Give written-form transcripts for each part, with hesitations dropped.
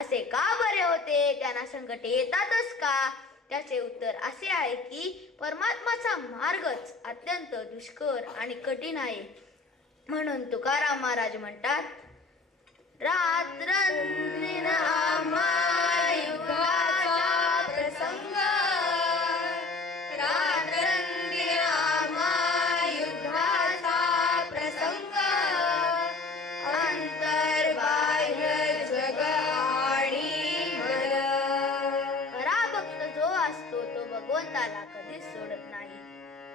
असे का बरे होते? त्यांना संकटे येतातच का? त्याचे उत्तर असे आहे की परमात्माचा मार्गच अत्यंत दुष्कर आणि कठीण आहे. म्हणून तुकाराम महाराज म्हणतात, रात्रंदिन आम्हा युगाचा प्रसंग, रात्रंदिन आम्हा युगाचा प्रसंग, अंतर्बाह्य जग आणि मन. खरा भक्त जो असतो तो भगवंताला कधीच सोडत नाही.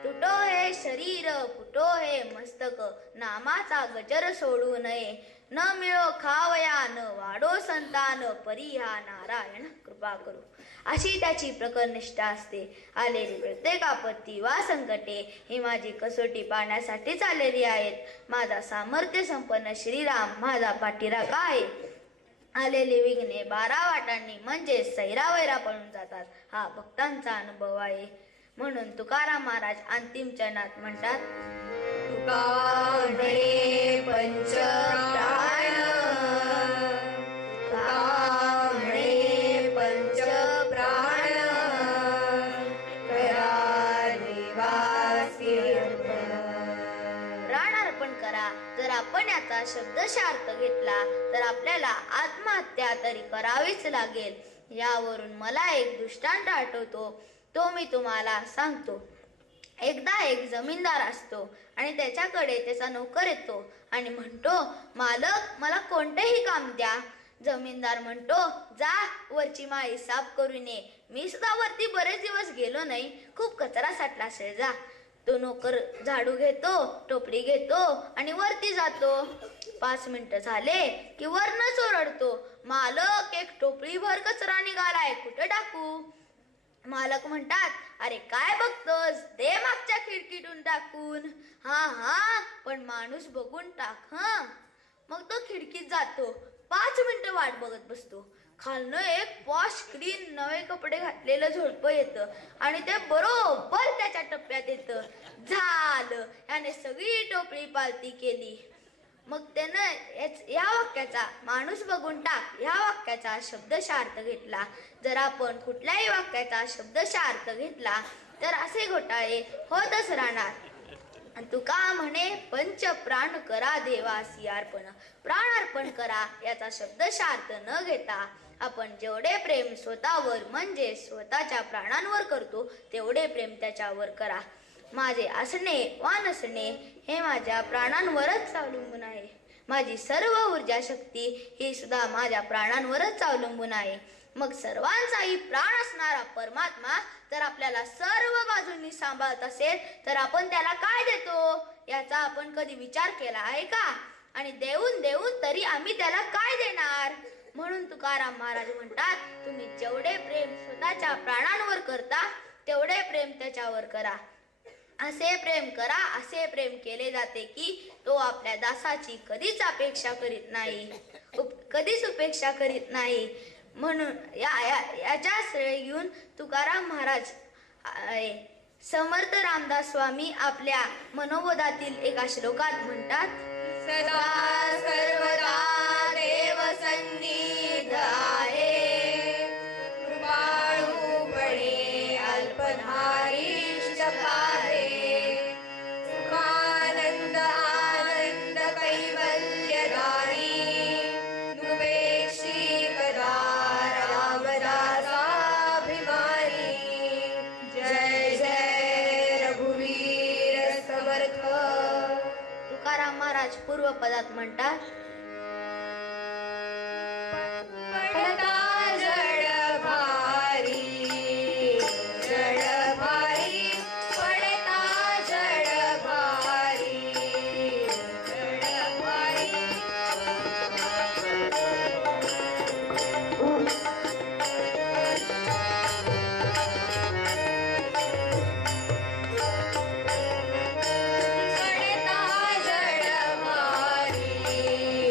तुटो हे शरीर, फुटो हे मस्तक, नामाचा गजर सोडू नये. न मिळो खावया, न वाढो संतान, परी हा नारायण कृपा करू. अशी त्याची प्रखर निष्ठा असते. आलेली प्रत्येक आपत्ती वा संकटे ही माझी कसोटी पाहण्यासाठीच आलेली आहेत. माझा सामर्थ्य संपन्न श्रीराम माझा पाठीराखा आहे. आलेली विघ्ने 12 वाटांनी म्हणजे सैरावैरा पळून जातात. हा भक्तांचा अनुभव आहे. म्हणून तुकाराम महाराज अंतिम चरणात म्हणतात, तुका म्हणे पंच प्राण, तुका म्हणे पंच प्राण, करा देवासी अर्पण. प्राण अर्पण करा. जर आपण याचा शब्दशः अर्थ घेतला तर आपल्याला आत्महत्या तरी करावीच लागेल. यावरून मला एक दृष्टांत आठवतो, तो मी तुम्हाला सांगतो. एकदा एक जमीनदार असतो आणि त्याच्याकडे त्याचा नोकर येतो आणि म्हणतो, मालक मला कोणतेही काम द्या. जमीनदार म्हणतो, जा वरची माळी साफ करून ये. मी सुद्धा वरती बरेच दिवस गेलो नाही, खूप कचरा साठला असेल, जा. तो नोकर झाडू घेतो, टोपली घेतो आणि वरती जातो. 5 मिनिटं झाले की वरनच ओरडतो, मालक एक टोपली भर कचरा निघालाय, कुठं टाकू? मालक म्हणतात, अरे काय बघतोस, दे मागच्या खिडकीतून टाकून. हा पण माणूस बघून टाक. मग तो खिडकीत जातो. 5 मिनिटं वाट बघत बसतो. खालनं एक पॉश क्लीन नवे कपडे घातलेलं झोडपं येतं आणि ते बरोबर त्याच्या टप्प्यात येतं. झालं, याने सगळी टोपली पालती केली. मग त्यानं या वाक्याचा माणूस बघून टाक या वाक्याचा शब्दशः अर्थ घेतला. जर आपण कुठल्याही वाक्याचा शब्दशः अर्थ घेतला तर असे घोटाळे होतच राहणार. तुका म्हणे पंच प्राण करा देवासी अर्पण. प्राण अर्पण करा याचा शब्दशः अर्थ न घेता आपण जेवढे प्रेम स्वतःवर म्हणजे स्वतःच्या प्राणांवर करतो तेवढे प्रेम त्याच्यावर करा. माझे असणे वा नसणे हे माझ्या प्राणांवरच अवलंबून आहे. माझी सर्व ऊर्जा शक्ती ही सुद्धा माझ्या प्राणांवरच अवलंबून आहे. मग सर्वांचाही प्राण असणारा परमात्मा जर आपल्याला सर्व बाजूंनी सांभाळत असेल तर आपण त्याला काय देतो याचा आपण कधी विचार केला आहे का? आणि देऊन देऊन तरी आम्ही त्याला काय देणार? म्हणून तुकाराम महाराज म्हणतात, तुम्ही जेवढे प्रेम स्वतःच्या प्राणांवर करता तेवढे प्रेम त्याच्यावर करा. असे प्रेम करा, असे प्रेम केले जाते की तो आपल्या दासाची कधीच अपेक्षा करीत नाही, कधीच उपेक्षा करीत नाही. म्हणून याच्या श्रेय घेऊन तुकाराम महाराज समर्थ रामदास स्वामी आपल्या मनोबोधातील एका श्लोकात म्हणतात, सदा सर्वदा देव सन्निध आहे, कृपाळूपणे अल्पधारी शकारे, सुखानंद आनंद कैवल्यदारी, नुपेक्षी कदा रामदासाभिमानी. जय जय रघुवीर समर्थ. तुकाराम महाराज पूर्व पदात म्हणतात, पडता जड भारी, जड भारी, पडता जड भारी, जड भारी. पडता जड भारी,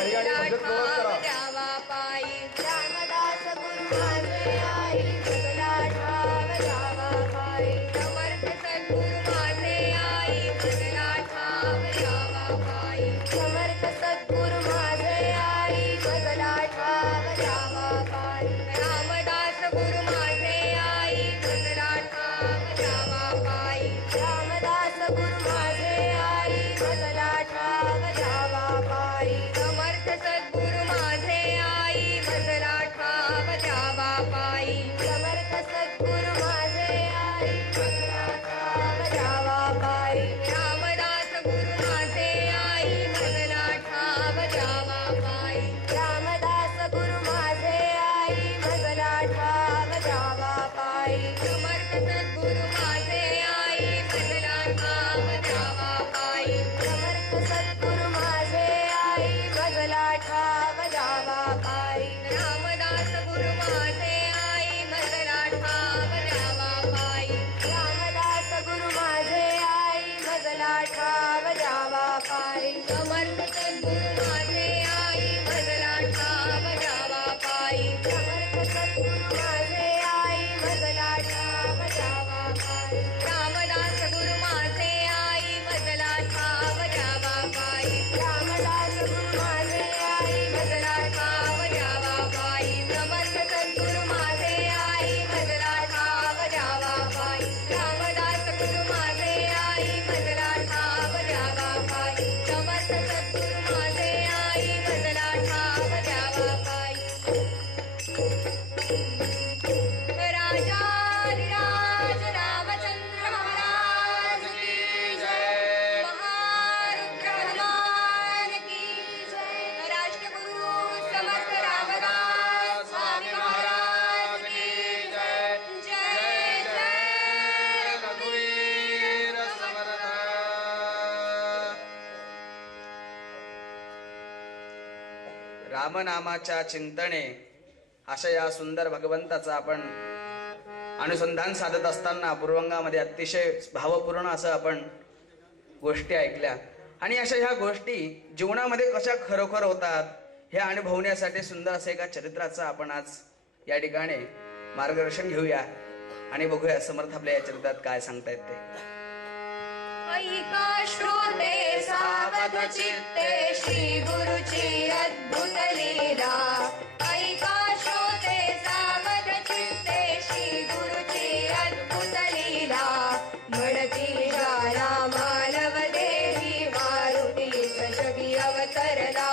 द्यावा पायी रामदास गुरु माझे आई भजला ठाव द्यावा पायी समर्थ सद्गुरु माझे आई भजला ठाव द्यावा पायी समर्थ सद्गुरु माझे आई भजला ठाव द्यावा पायी रामदास गुरु माझे आई भजला ठाव द्यावा पायी रामदास गुरु माझे आई भजला ठाव द्यावा पायी समर्थ सद्गुरु माझे आई भजला ठाव द्यावा पायी समर्थ सद्गुरु माझे आई भजला ठाव द्यावा पायी रामदास गुरु माझे आई भजला ठाव द्यावा पायी रामदास गुरु माझे आई भजला ठाव द्यावा पायी समर्थ सद्गुरु माझे आई भजला ठाव द्यावा पायी समर्थ सद्गुरु माझे आई भजला ठाव द्यावा पायी रामदास गुरु माझे आई भजला ठाव द्यावा पायी रामदास गुरु माझे आई भजला ठाव द्यावा पायी समर्थ सद्गुरु माझे आई भजला ठाव द्यावा पायी समर्थ सद्गुरु माझे आई भजला ठाव द्यावा पायी रामदास गुरु माझे आई भजला ठाव द्यावा पायी रामदास गुरु माझे आई भजला ठाव द्यावा पायी समर्थ सद्गुरु माझे आई भजला ठाव द्यावा पायी रामदास गुरु माझे आई भजला ठाव द्यावा पायी समर्थ सद्गुरु माझे आई भजला ठाव द्यावा पायी राजाधिराज रामचंद्र महाराज की जय महारुद्र हनुमान की जय राष्ट्रगुरु समर्थ रामदास स्वामी महाराज की जय जय जय रघुवीर समर्थ. रामनामाच्या चिंतने अशा या सुंदर भगवंताचा आपण अनुसंधान साधत असताना पूर्वंगामध्ये अतिशय भावपूर्ण असं आपण गोष्टी ऐकल्या आणि अशा ह्या गोष्टी जीवनामध्ये कशा खरोखर होतात हे अनुभवण्यासाठी सुंदर असं एका चरित्राचं आपण आज या ठिकाणी मार्गदर्शन घेऊया आणि बघूया समर्थ आपल्या या चरित्रात काय सांगतायत ते. ऐका श्रोते सावध चित्ते श्री गुरुची अद्भुत लीला ऐका श्रोते सावध चित्ते श्री गुरुची अद्भुत लीला म्हणती जारा मानव देही मारुती जगी अवतरला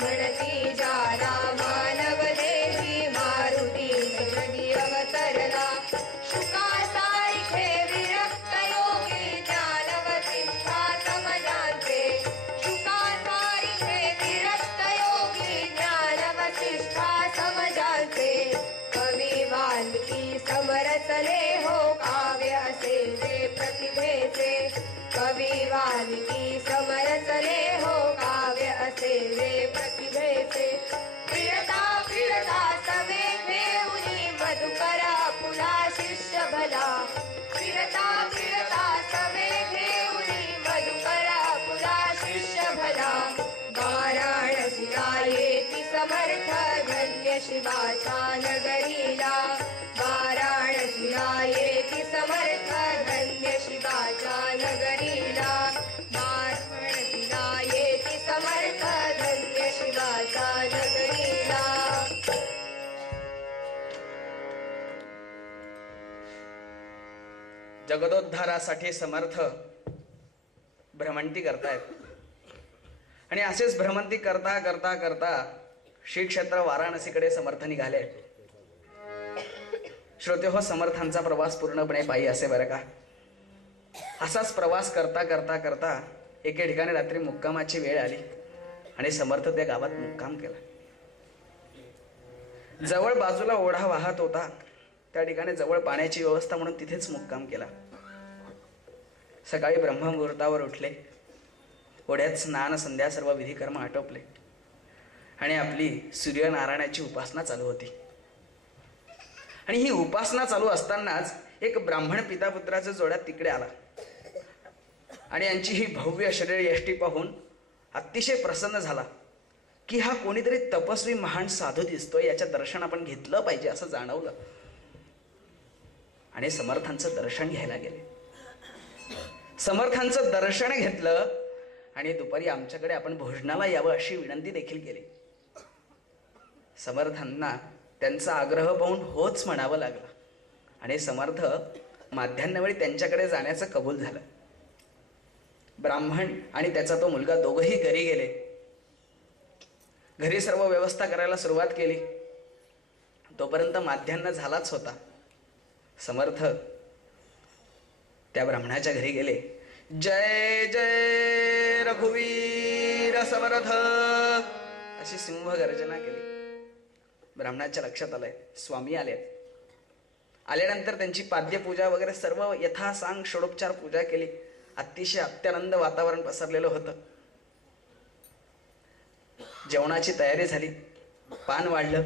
म्हणती जारा मानव देही मारुती जगी अवतरला शुका सारखे विरक्त योगी ज्ञानवसिष्ठा समजांचे शुका सारखे विरक्त योगी ज्ञानवसिष्ठा समजांचे कवी वाल्मिकी समरसले हो काव्य असे जे प्रतिभेचे कवी वाल्मिकी समरसले हो काव्य असे जे प्रतिभेचे फिरता फिरता सवे घेऊनी मधुकरा पुला शिष्य भला फिरता फिरता सवे घेऊनी मधुकरा पुला शिष्य भला वाराणसीला येती समर्थ धन्य शिवाचा नगरीला वाराणसीला येती समर्थ धन्य शिवाचा नगरीला वाराणसीला येती समर्थ धन्य शिवाचा नगरीला. जगदोद्धारासाठी समर्थ भ्रमंती करतायत आणि असेच भ्रमंती करता करता करता श्री क्षेत्र वाराणसीकडे समर्थ निघाले. श्रोते हो, समर्थांचा प्रवास पूर्णपणे पायी असे बरं का. असाच प्रवास करता करता करता एके ठिकाणी रात्री मुक्कामाची वेळ आली आणि समर्थ त्या गावात मुक्काम केला. जवळ बाजूला ओढा वाहत होता, त्या ठिकाणी जवळ पाण्याची व्यवस्था म्हणून तिथेच मुक्काम केला. सकाळी ब्रह्ममुहूर्तावर उठले, ओढ्यात स्नान संध्या सर्व विधी कर्म आटोपले आणि आपली सूर्यनारायणाची उपासना चालू होती. आणि ही उपासना चालू असतानाच एक ब्राह्मण पिता पुत्राचा जोडा तिकडे आला आणि यांची ही भव्य शरीर यष्टी पाहून अतिशय प्रसन्न झाला की हा कोणीतरी तपस्वी महान साधू दिसतोय, याच्या दर्शन आपण घेतलं पाहिजे असं जाणवलं आणि समर्थांचं दर्शन घ्यायला गेले. समर्थांचं दर्शन घेतलं आणि दुपारी आमच्याकडे आपण भोजनाला यावं अशी विनंती देखील केली. समर्थांना त्यांचा आग्रह पाहून होच म्हणावं लागलं आणि समर्थ माध्यान्हवेळी त्यांच्याकडे जाण्याचं कबूल झालं. ब्राह्मण आणि त्याचा तो मुलगा दोघंही घरी गेले. घरी सर्व व्यवस्था करायला सुरुवात केली. तोपर्यंत माध्यान्ह झालाच होता. समर्थ त्या ब्राह्मणाच्या घरी गेले. जय जय रघुवीर समर्थ अशी सिंह गर्जना केली. ब्राह्मणाच्या लक्षात आलंय स्वामी आले. आल्यानंतर त्यांची पाद्यपूजा वगैरे सर्व यथासांग षोडोपचार पूजा केली. अतिशय अत्यानंद वातावरण पसरलेलं होतं. जेवणाची तयारी झाली. पान वाढलं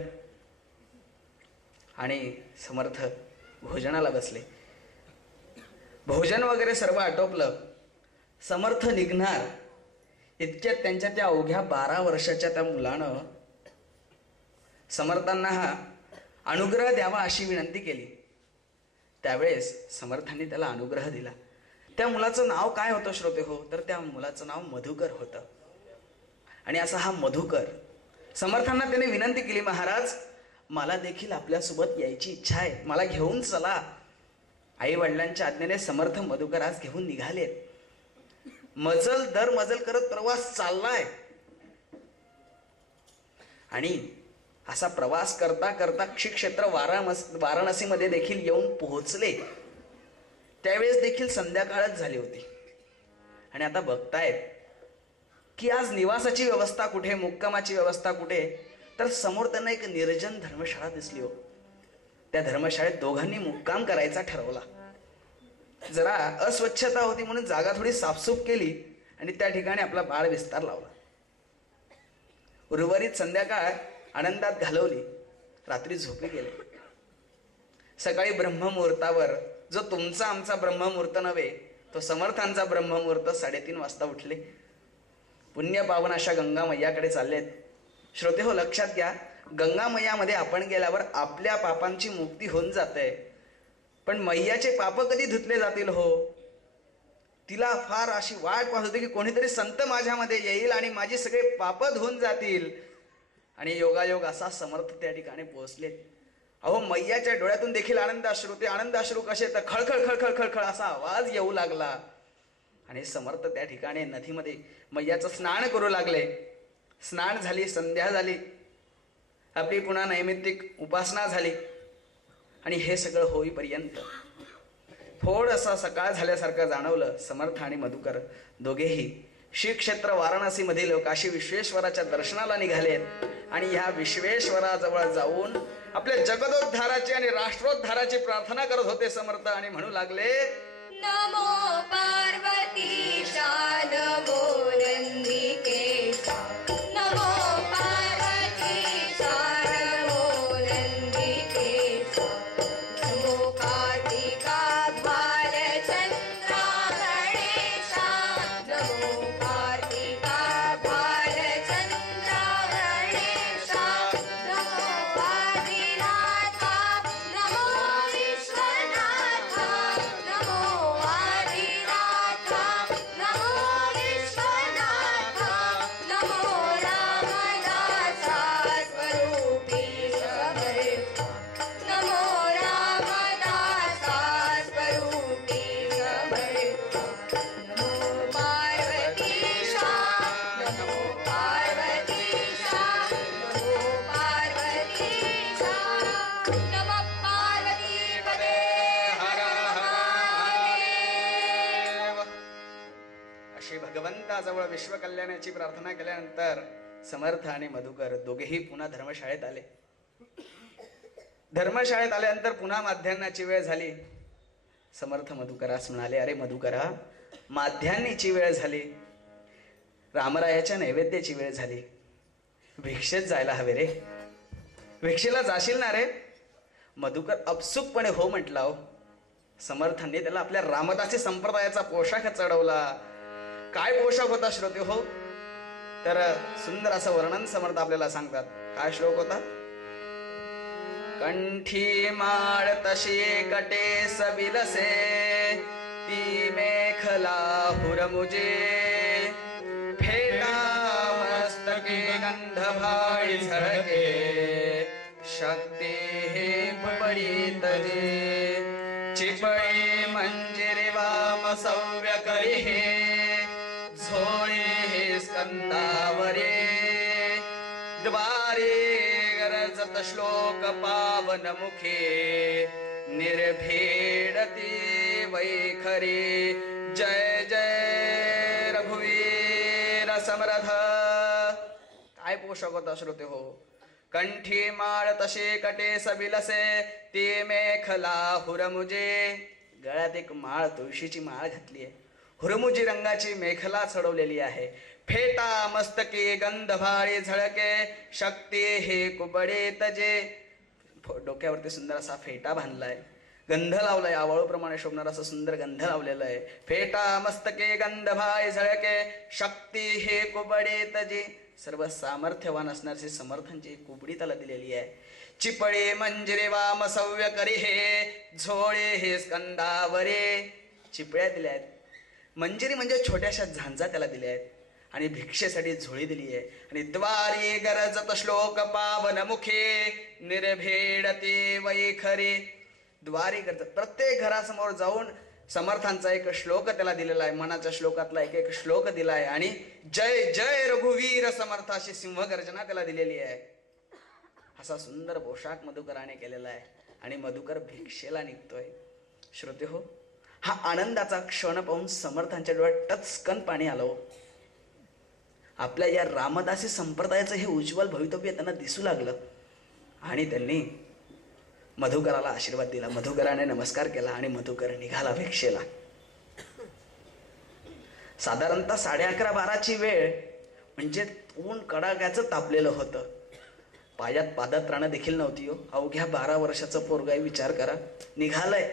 आणि समर्थ भोजनाला बसले. भोजन वगैरे सर्व आटोपलं. समर्थ निघणार इतक्यात त्यांच्या त्या अवघ्या 12 वर्षाच्या त्या मुलानं समर्थांना हा अनुग्रह द्यावा अशी विनंती केली. त्यावेळेस समर्थांनी त्याला अनुग्रह दिला. त्या मुलाचं नाव काय होतं श्रोते हो, तर त्या मुलाचं नाव मधुकर होतं. आणि असा हा मधुकर समर्थांना त्याने विनंती केली, महाराज मला देखील आपल्यासोबत यायची इच्छा आहे, मला घेऊन चला. आई वडिलांच्या आज्ञेने समर्थ मधुकर आज घेऊन निघालेत. मजल दर मजल करत प्रवास चाललाय आणि असा प्रवास करता करता श्रीक्षेत्र वाराणसीमध्ये देखील येऊन पोहोचले. त्यावेळेस देखील संध्याकाळच झाली होती आणि आता बघतायत की आज निवासाची व्यवस्था कुठे, मुक्कामाची व्यवस्था कुठे, तर समोर त्यांना एक निर्जन धर्मशाळा दिसली हो. त्या धर्मशाळेत दोघांनी मुक्काम करायचा ठरवला. जरा अस्वच्छता होती म्हणून जागा थोडी साफसूफ केली आणि त्या ठिकाणी आपला बाळ विस्तार लावला. उर्वरित संध्याकाळ आनंदात घालवली. रात्री झोपी गेले. सकाळी ब्रह्ममुहूर्तावर, जो तुमचा आमचा ब्रह्ममुहूर्त नव्हे तो समर्थांचा ब्रह्ममुहूर्त, 3:30 वाजता उठले. पुण्य पावन अशा गंगा मैयाकडे चाललेत. श्रोते हो, लक्षात घ्या, गंगा मैयामध्ये आपण गेल्यावर आपल्या पापांची मुक्ती होऊन जाते. पण मैयाचे पाप कधी धुतले जातील हो? तिला फार अशी वाट पाहत होती की कोणीतरी संत माझ्यामध्ये येईल आणि माझी सगळे पाप धुवून जातील. आणि योगायोग असा समर्थ त्या ठिकाणी पोहोचले. अहो, मैयाच्या डोळ्यातून देखील आनंदाश्रू, ते आनंदाश्रू कसे तर खळखळ खळखळ खळखळ असा आवाज येऊ लागला. आणि समर्थ त्या ठिकाणी नदीमध्ये मैयाचं स्नान करू लागले. स्नान झाली, संध्या झाली, आपली पुन्हा नैमित्तिक उपासना झाली. आणि हे सगळं होईपर्यंत थोडंसं सकाळ झाल्यासारखं जाणवलं. समर्थ आणि मधुकर दोघेही श्री क्षेत्र वाराणसीमधील काशी विश्वेश्वराच्या दर्शनाला निघालेत. आणि ह्या विश्वेश्वराजवळ जाऊन आपल्या जगदोद्धाराची आणि राष्ट्रोद्धाराची प्रार्थना करत होते समर्थ आणि म्हणू लागले, नमो पार्वतीशा नमो नंदिकेशा, नमो पार्वतीशा नमो नंदिकेशा, नमो कार्तिका भालचंद्रा गणेशा, नमो कार्तिका भालचंद्रा गणेशा, नमो आदिनाथा, नमो विश्वनाथा, नमो आदिनाथा, नमो विश्वनाथा, नमो रामदासा स्वरूपी समर्थ, नमो रामदासा स्वरूपी समर्थ, नमो पार्वतीशा, नमो पार्वतीशा, नमो पार्वतीशा, नमः पार्वतीपते हर महादेव. अशी भगवंताजवळ विश्वकल्याणाची प्रार्थना केल्यानंतर समर्थ आणि मधुकर दोघेही पुन्हा धर्मशाळेत आले. धर्मशाळेत आल्यानंतर पुन्हा माध्यान्हाची वेळ झाली. समर्थ मधुकरास म्हणाले, अरे मधुकरा, माध्यान्हाची वेळ झाली, रामरायाच्या नैवेद्याची वेळ झाली, भिक्षेत जायला हवे रे, भिक्षेला जाशील ना रे? मधुकर अपसुकपणे हो म्हटला. हो, समर्थांनी त्याला आपल्या रामदासी संप्रदायाचा पोशाख चढवला. काय पोशाख होता श्रोते हो? तर सुंदर असं वर्णन समर्थ आपल्याला सांगतात. काय श्लोक होता? कंठी माळ तशी कटे सबिलसे, ती मेखला हुरमुजे, फेटा मस्तके गंध भाळी झळके, शक्ती हे पडी तजे, चिपळी मंजिरी वाम सव्य करी हे, झोळी हे स्कंदावरे, द्वारे गरजत श्लोक पावन मुखे, निर्भीडती वैखरी, जय जय रघुवीर समर्थ. काय पोषक होता श्रोते हो? कंठी माळ तशी कटे सबिलसे, ती मेखला हुरमुजे. गळ्यात एक माळ, तुळशीची माळ घातली आहे, हुरमुजी रंगाची मेखला चढवलेली आहे. फेटा मस्तकी गंध भाळी झळके, शक्ती हे कुबडे तजे. डोक्यावरती सुंदर असा फेटा बांधलाय, गंध लावलाय, आवाळूप्रमाणे शोभणार असं सुंदर गंध लावलेला आहे. फेटा मस्तके गंध भाळी झळके, शक्ती हे कुबडे तजे. सर्व सामर्थ्यवान असणारी समर्थांची कुबडी त्याला दिलेली आहे. चिपळे मंजिरे वाम सव्य करी हे, झोळे हे स्कंदावरे. चिपळ्या दिल्या आहेत, मंजिरी म्हणजे छोट्याशा झांजा त्याला दिल्या आहेत, आणि भिक्षेसाठी झोळी दिली आहे. आणि द्वारी गरजत श्लोक पावन मुखे, निर्भेडती वैखरी. द्वारी गरजत, प्रत्येक घरासमोर जाऊन समर्थांचा एक श्लोक त्याला दिलेला आहे, मनाच्या श्लोकातला एक एक श्लोक दिलाय. आणि जय जय रघुवीर समर्थ अशी सिंहगर्जना त्याला दिलेली आहे. असा सुंदर पोशाख मधुकराने केलेला आहे, आणि मधुकर भिक्षेला निघतोय. श्रोते हो, हा आनंदाचा क्षण पाहून समर्थांच्या डोळ्यात टचकन पाणी आलं. आपल्या या रामदासी संप्रदायाचं हे उज्ज्वल भवितव्य त्यांना दिसू लागलं, आणि त्यांनी मधुकराला आशीर्वाद दिला. मधुकराने नमस्कार केला, आणि मधुकर निघाला भिक्षेला. साधारणतः 11:30-12ची वेळ, म्हणजे ऊन कडाक्याचं तापलेलं होतं. पायात पादत्राणं देखील नव्हती हो. अवघ्या 12 वर्षाचं पोरग आहे, विचार करा. निघालंय,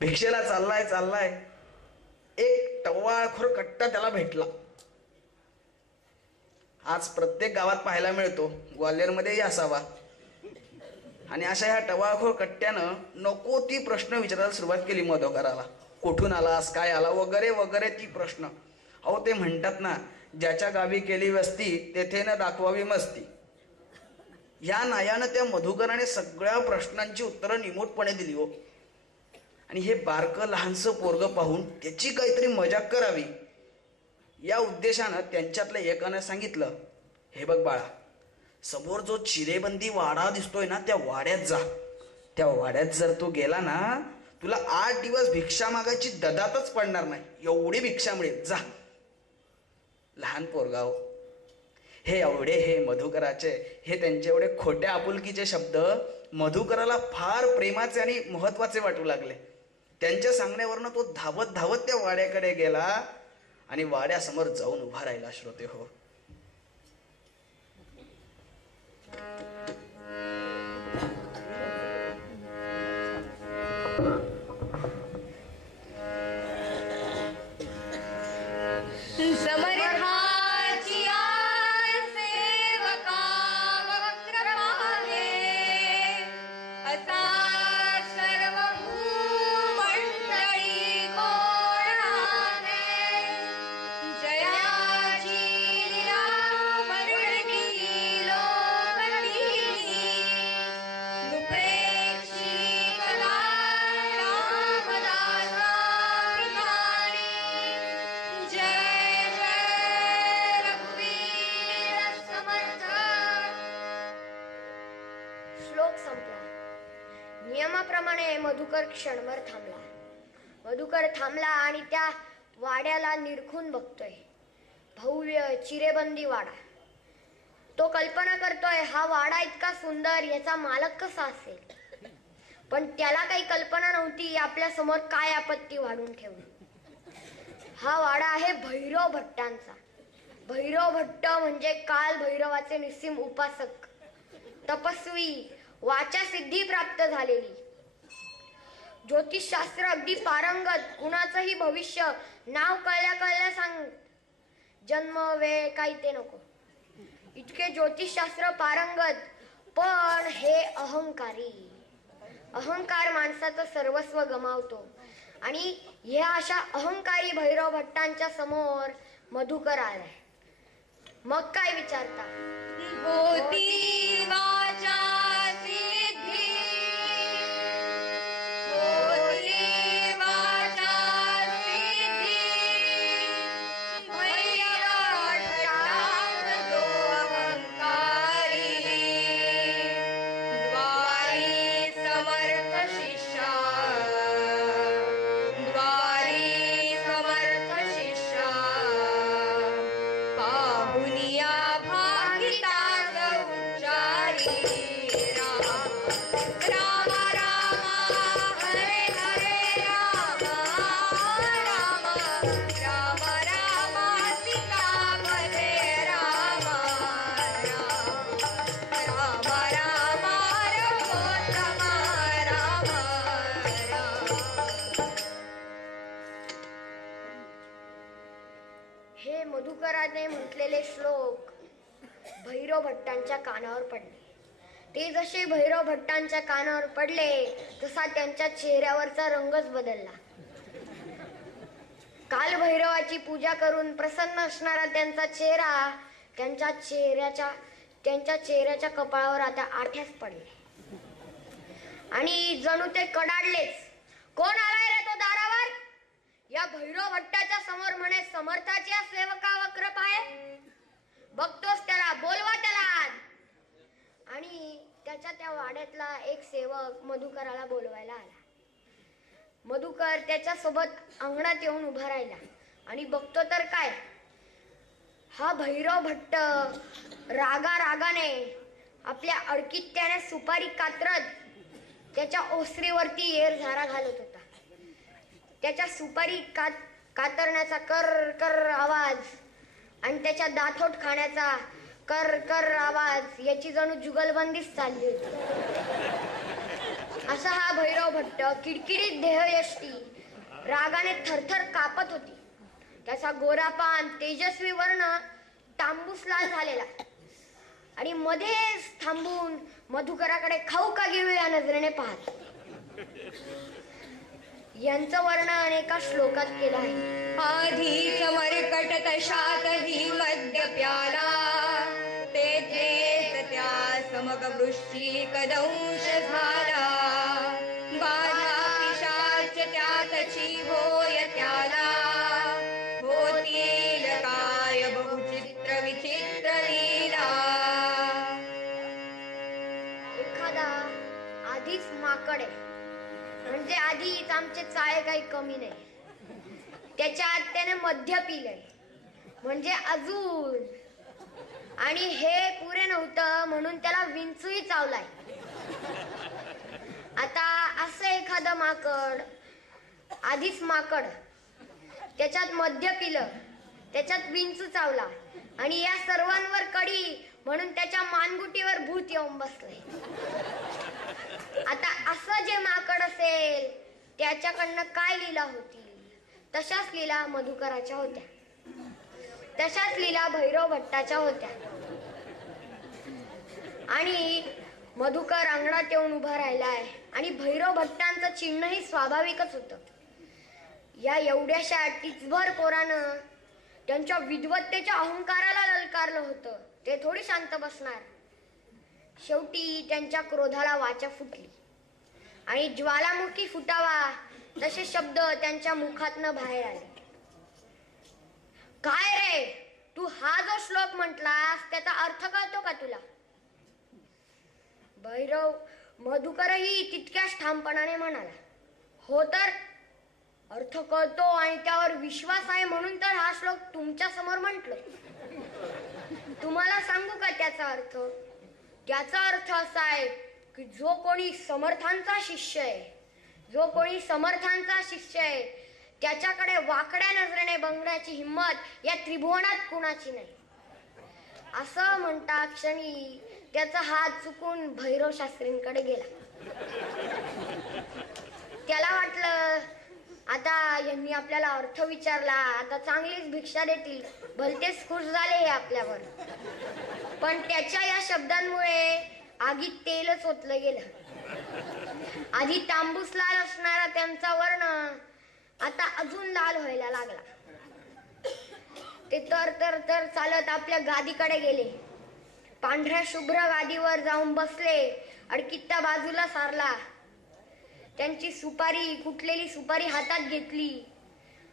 भिक्षेला चाललाय. एक टवाळखोर कट्टा त्याला भेटला. आज प्रत्येक गावात पाहायला मिळतो, ग्वाल्हेरमध्येही असावा. आणि अशा ह्या टवाळखोर कट्ट्यानं नको ती प्रश्न विचारायला सुरुवात केली मधुकराला. कुठून आलास, काय आला, वगैरे वगैरे ती प्रश्न. अहो, ते म्हणतात ना, ज्याच्या गावी केली वस्ती तेथे न दाखवावी मस्ती. या नायानं त्या मधुकराने सगळ्या प्रश्नांची उत्तरं निमूटपणे दिली हो. आणि हे बारकं लहानसं पोरग पाहून त्याची काहीतरी मजाक करावी या उद्देशानं त्यांच्यातल्या एकानं सांगितलं, हे बघ बाळा, समोर जो चिरेबंदी वाडा दिसतोय ना, त्या वाड्यात जा. त्या वाड्यात जर तू गेला ना, तुला 8 दिवस भिक्षा मागायची ददातच पडणार नाही, एवढी भिक्षा मिळेल, जा. लहान पोरगाव हे एवढे, हे मधुकराचे, हे त्यांचे एवढे खोट्या आपुलकीचे शब्द मधुकराला फार प्रेमाचे आणि महत्वाचे वाटू लागले. त्यांच्या सांगण्यावरनं तो धावत धावत त्या वाड्याकडे गेला, आणि वाड्यासमोर जाऊन उभा राहिला. श्रोते हो, समर्थाची सेवका वक्रपाले, असा सर्व भूमंडळी कोण आहे. जयाची निरामरणी लोकलीनी, दुप्रेक्षी कला रामदासा ठिकाणी. जय जय रघुवीर समर्थ. श्लोक संपला. नियमाप्रमाणे मधुकर क्षणभर थांबला. मधुकर थांबला आणि त्या वाड्याला निरखून बघतोय. भव्य चिरेबंदी वाडा. तो कल्पना करतोय, हा वाडा इतका सुंदर, याचा मालक कसा असेल. पण त्याला काही कल्पना नव्हती आपल्या समोर काय आपत्ती वाढून ठेवली. हा वाडा आहे भैरव भट्टांचा. भैरव भट्ट म्हणजे काल भैरवाचे निस्सीम उपासक, तपस्वी, वाचा सिद्धी प्राप्त झालेली, ज्योतिषशास्त्र अगदी पारंगत, कुणाचंही भविष्य नाव कळल्या कळल्या जन्म वेळ काही ते नको. इतके ज्योतिषशास्त्र पारंगत, पण हे अहंकारी. अहंकार माणसाचं सर्वस्व गमावतो. आणि ह्या अशा अहंकारी भैरव भट्टांच्या समोर मधुकर आलाय. मग काय विचारता? होती वाचा सिद्धी, होती वाचा सिद्धी, भैरव भट्टांगो अहंकारी, द्वारी समर्थ शिष्या, द्वारी समर्थ शिष्या, पाहुनिया भागितास उच्चारी, राम राम राम हरे हरे राम, राम राम राम सीता भले राम, राम राम रघुत्तम राम, हे मधुकराने म्हटलेले श्लोक भैरव भट्टांच्या कानावर पडले. ते जसे भैरव भट्टांच्या कानावर पडले तसा त्यांच्या चेहऱ्यावरचा रंगच बदलला. काल भैरवाची पूजा करून प्रसन्न असणारा त्यांचा चेहरा त्यांच्या चेहऱ्याच्या कपाळावर आता आठ्यास पडले आणि जणू ते कडाडलेच. कोण आलाय रे तो दारावर? या भैरव भट्टाच्या समोर म्हणे समर्थाच्या सेवका वक्र पाय. बघतोस त्याला, बोलवा त्याला. आणि त्याच्या त्या वाड्यातला एक सेवक मधुकराला बोलवायला आला. मधुकर त्याच्या सोबत अंगणात येऊन उभा राहिला आणि बघतो तर काय, हा भैरव भट्ट रागाने आपल्या अडकित्याने सुपारी कात्रत त्याच्या ओसरीवरती येरझारा घालत होता. त्याच्या सुपारी कातरण्याचा कर कर आवाज आणि त्याच्या दाथोट खाण्याचा कर कर आवाज याची जणू जुगलबंदीच चालली होती. असा हा भैरव भट्ट किडकिडीत देहयष्टी रागाने थरथर कापत होती. त्याचा गोरापान तेजस्वी वर्ण तांबूस लाल झालेला आणि मध्येच थांबून मधुकराकडे खाऊ का घेऊ या नजरेने पाहत. यांचं वर्णन एका श्लोकात केलं आहे. आधीच मरकट तशात ही मद्य प्याला, तेथेच त्या समग वृश्चिक दंश झाला, बाधा पिशाच त्यातची होय त्याला, होतील काय बहुचित्र विचित्र लीला. एखादा आधीच माकड आहे म्हणजे आधीच आमचे चाळे काही कमी नाही. त्याच्यात त्याने मद्य पिलंय म्हणजे अजून, आणि हे पुरे नव्हतं म्हणून त्याला विंचूही चावलाय. आता असं एखादं माकड, आधीच माकड, त्याच्यात मद्य पिलं, त्याच्यात विंचू चावला आणि या सर्वांवर कडी म्हणून त्याच्या मानगुटीवर भूत येऊन बसलंय. आता असं जे माकड असेल त्याच्याकडनं काय लीला होती? तशाच लीला मधुकराच्या होत्या, तशाच लीला भैरव भट्टाच्या होत्या. आणि मधुकर अंगणात येऊन उभा राहिलाय आणि भैरव भट्टांचं चिन्हही स्वाभाविकच होतं. या एवढ्याशा टिचभर पोरानं त्यांच्या विद्वत्तेच्या अहंकाराला ललकारलं होतं. ते थोडी शांत बसणार. शेवटी त्यांच्या क्रोधाला वाचा फुटली आणि ज्वालामुखी फुटावा तसे शब्द त्यांच्या मुखातनं बाहेर आले. काय रे, तू हा जो श्लोक म्हटलास त्याचा अर्थ कळतो का तुला? भैरव मधुकरही तितक्याच ठामपणाने म्हणाला, हो तर अर्थ कळतो आणि त्यावर विश्वास आहे म्हणून तर हा श्लोक तुमच्या समोर म्हटलं. तुम्हाला सांगू का त्याचा अर्थ? त्याचा अर्थ असा आहे की जो कोणी समर्थांचा शिष्य आहे, जो कोणी समर्थांचा शिष्य आहे त्याच्याकडे वाकड्या नजरेने बघण्याची हिंमत या त्रिभुवनात कुणाची नाही. असं म्हणता क्षणी त्याचा हात चुकून भैरव शास्त्रींकडे गेला. त्याला वाटलं आता यांनी आपल्याला अर्थ विचारला, आता चांगलीच भिक्षा देतील, भलतेच खुश झाले हे आपल्यावर. पण त्याच्या या शब्दांमुळे आगीत तेलच ओतलं गेलं. आधी तांबूस लाल असणारा त्यांचा वर्ण आता अजून लाल व्हायला लागला. ते तर चालत आपल्या गादीकडे गेले. पांढऱ्या शुभ्र गादीवर जाऊन बसले. अडकित्ता बाजूला सारला. त्यांची सुपारी, कुटलेली सुपारी हातात घेतली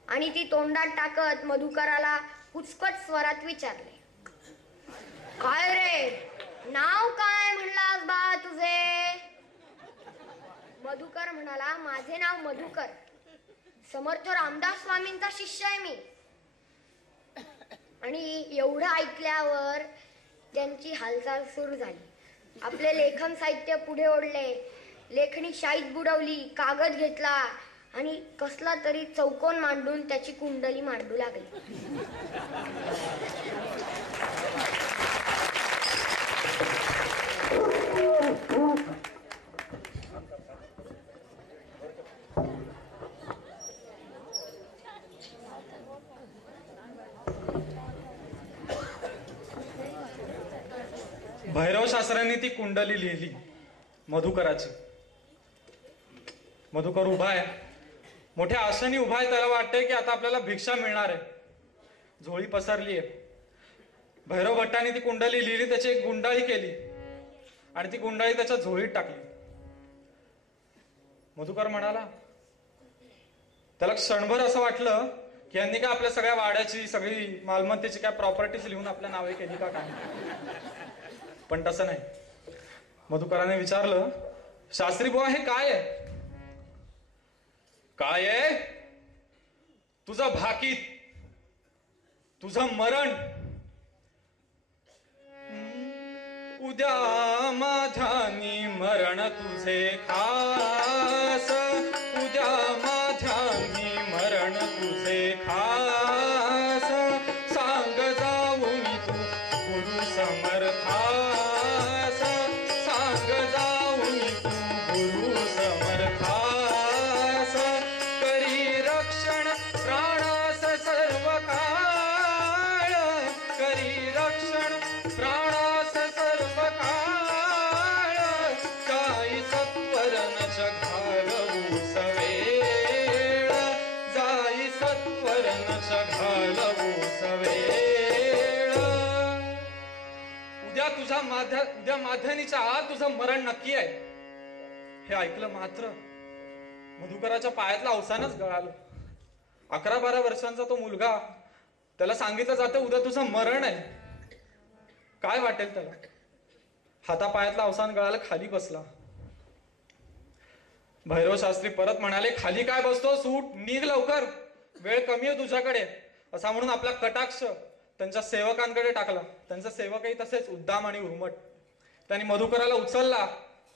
आणि ती तोंडात टाकत मधुकराला कुचकट स्वरात विचारले, काय रे, नाव काय म्हणलास बा तुझे? मधुकर म्हणाला, माझे नाव मधुकर, समर्थ रामदास स्वामींचा शिष्य आहे मी. आणि एवढं ऐकल्यावर त्यांची हालचाल सुरू झाली. आपले लेखन साहित्य पुढे ओढले, लेखणी शाईत बुडवली, कागद घेतला आणि कसला तरी चौकोन मांडून त्याची कुंडली मांडू लागली. भैरव शास्त्र्यांनी ती कुंडली लिहिली मधुकराची. मधुकर उभा आहे, मोठ्या आशेने उभा आहे. त्याला वाटतंय की आता आपल्याला भिक्षा मिळणार आहे. झोळी पसरली आहे. भैरव भट्टाने ती कुंडली लिहिली, त्याची एक गुंडाळी केली आणि ती गुंडाळी त्याच्या झोळीत टाकली. मधुकर म्हणाला, त्याला क्षणभर असं वाटलं की यांनी काय आपल्या सगळ्या वाड्याची, सगळी मालमत्तेची काय प्रॉपर्टीज लिहून आपल्या नावे केली का काय. पण तसं नाही. मधुकराने विचारलं, शास्त्री बुवा हे काय आहे? काय आहे? तुझं भाकीत, तुझं मरण. उद्या माझ्यानी मरण तुझे खास, उद्या माझ्यानी मरण तुझे खास. सांग जाऊन तू गुरु समर्थास, सांग जाऊन तू गुरु समर्थास. करी रक्षण प्राणास सर्व काळ, करी रक्षण प्राणास सर्व काळ. काही सत्वरनच घालवू सवेळ, जाई सत्वरनच घालवू सवेळ. उद्या माध्यानीच्या आत तुझं मरण नक्की आहे. हे ऐकलं मात्र मधुकराच्या पायातलं अवसानच गळालं. 11-12 वर्षांचा तो मुलगा, त्याला सांगितलं जातं उद्या तुझं मरण आहे. काय वाटेल त्याला? हातापायातलं अवसान गळालं, खाली बसला. भैरव शास्त्री परत म्हणाले, खाली काय बसतो, सूट, निघ लवकर, वेळ कमी आहे तुझ्याकडे. असा म्हणून आपला कटाक्ष त्यांच्या सेवकांकडे टाकला. त्यांचा सेवकही तसेच उद्दाम आणि उर्मट. त्यांनी मधुकराला उचलला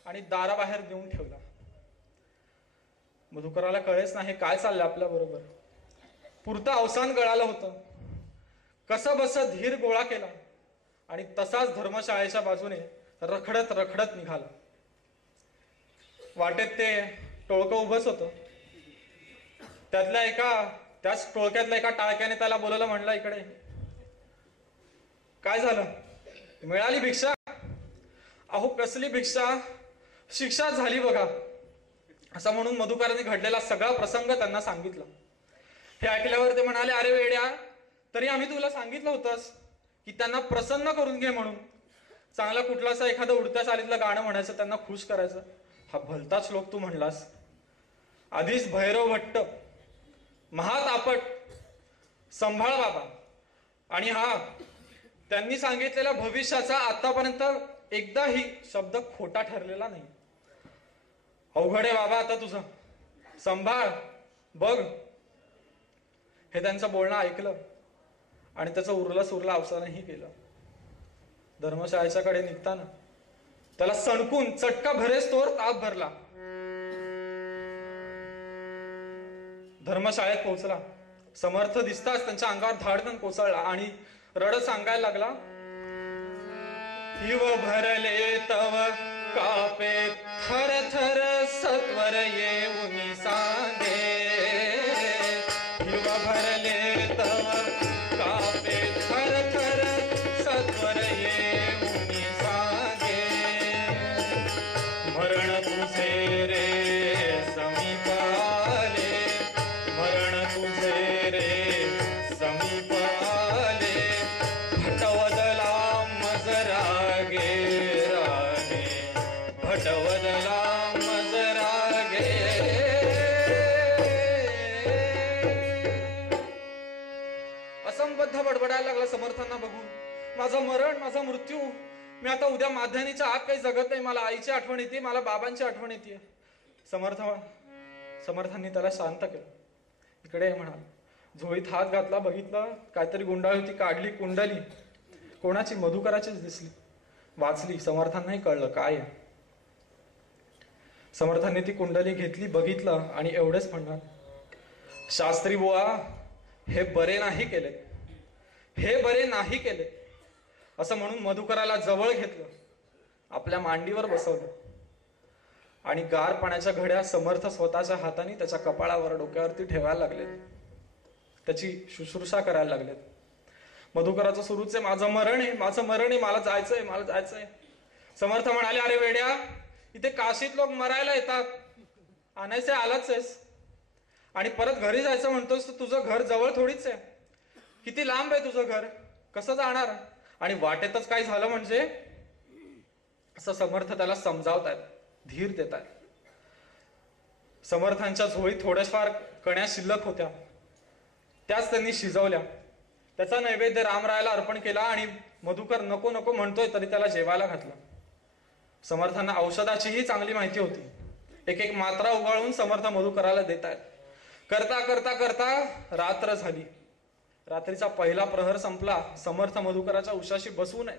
आणि दाराबाहेर देऊन ठेवला. मधुकराला कळेच नाही काय चाललं आपल्या बरोबर. पुरतं अवसान गळालं होतं. कसं बस धीर गोळा केला आणि तसाच धर्मशाळेच्या बाजूने रखडत रखडत निघाला. वाटेत ते टोळकं उभंच होतं. त्याच टोळक्यातल्या एका टाळक्याने त्याला बोलवलं, म्हणलं इकडे. काय झालं? मिळाली भिक्षा? अहो कसली भिक्षा, शिक्षा झाली बघा. असं म्हणून मधुकरांनी घडलेला सगळा प्रसंग त्यांना सांगितला. हे ऐकल्यावर ते म्हणाले, अरे वेड्या, तरी आम्ही तुला सांगितलं होतंस की त्यांना प्रसन्न करून घे म्हणून. चांगला कुठलासा एखादं उडत्या चालीतलं गाणं म्हणायचं, त्यांना खुश करायचं. हा भलताच श्लोक तू म्हणलास. आधीच भैरव भट्ट, महातापट, संभाळ बाबा. आणि हा त्यांनी सांगितलेल्या भविष्याचा आतापर्यंत एकदाही शब्द खोटा ठरलेला नाही. अवघड आहे बाबा आता तुझं, संभाळ बघ. हे त्यांचं बोलणं ऐकलं आणि त्याचं उरलं सुरलं अवसानही केलं. धर्मशाळेच्या कडे निघताना त्याला सणकून चटका भरेस तोर ताप भरला. धर्मशाळेत पोहोचला. समर्थ दिसताच त्यांच्या अंगावर धाडकन कोसळला आणि रडत सांगायला लागला, हिव भरले तव कापे थर थर सत्वर येऊनी सांगे. रडायला लागला समर्थांना बघून. माझं मरण, माझा मृत्यू, मी आता उद्या माध्यानीच्या आत काही जगत नाही. मला आईची आठवण येते, मला बाबांची आठवण येते. समर्थांनी त्याला शांत केलं. इकडे ये म्हणाल. झोळीत हात घातला, बघितलं काहीतरी गुंडाळी होती, काढली कुंडली. कोणाची? मधुकराचीच दिसली. वाचली. समर्थांनाही कळलं काय आहे. समर्थांनी ती कुंडली घेतली, बघितलं आणि एवढेच म्हणणार, शास्त्री बुवा, हे बरे नाही केले, हे बरे नाही केले. असं म्हणून मधुकराला जवळ घेतलं, आपल्या मांडीवर बसवलं आणि गार पाण्याच्या घड्या समर्थ स्वतःच्या हाताने त्याच्या कपाळावर, डोक्यावरती ठेवायला लागले. त्याची शुश्रूषा करायला लागले. मधुकराचं सुरूच आहे, माझं मरण आहे, माझं मरण आहे, मला जायचंय, मला जायचंय. समर्थ म्हणाले, अरे वेड्या, इथे काशीत लोक मरायला येतात, आणायचे आलाच आहेस आणि परत घरी जायचं म्हणतोस, तर तुझं घर जवळ थोडीच आहे. किती लांब आहे तुझं घर, कसं जाणार? आणि वाटेतच काय झालं म्हणजे, असं समर्थ त्याला समजावतायत, धीर देतायत. समर्थांच्या झोळीत थोड्याफार कण्या शिल्लक होत्या, त्याच त्यांनी शिजवल्या. त्याचा नैवेद्य रामरायाला अर्पण केला आणि मधुकर नको नको म्हणतोय तरी त्याला जेवायला घातलं. समर्थांना औषधाचीही चांगली माहिती होती. एक एक मात्रा उगाळून समर्थ मधुकराला देत आहेत. करता करता करता रात्र झाली. रात्रीचा पहिला प्रहर संपला. समर्थ मधुकराच्या उशाशी बसू नये,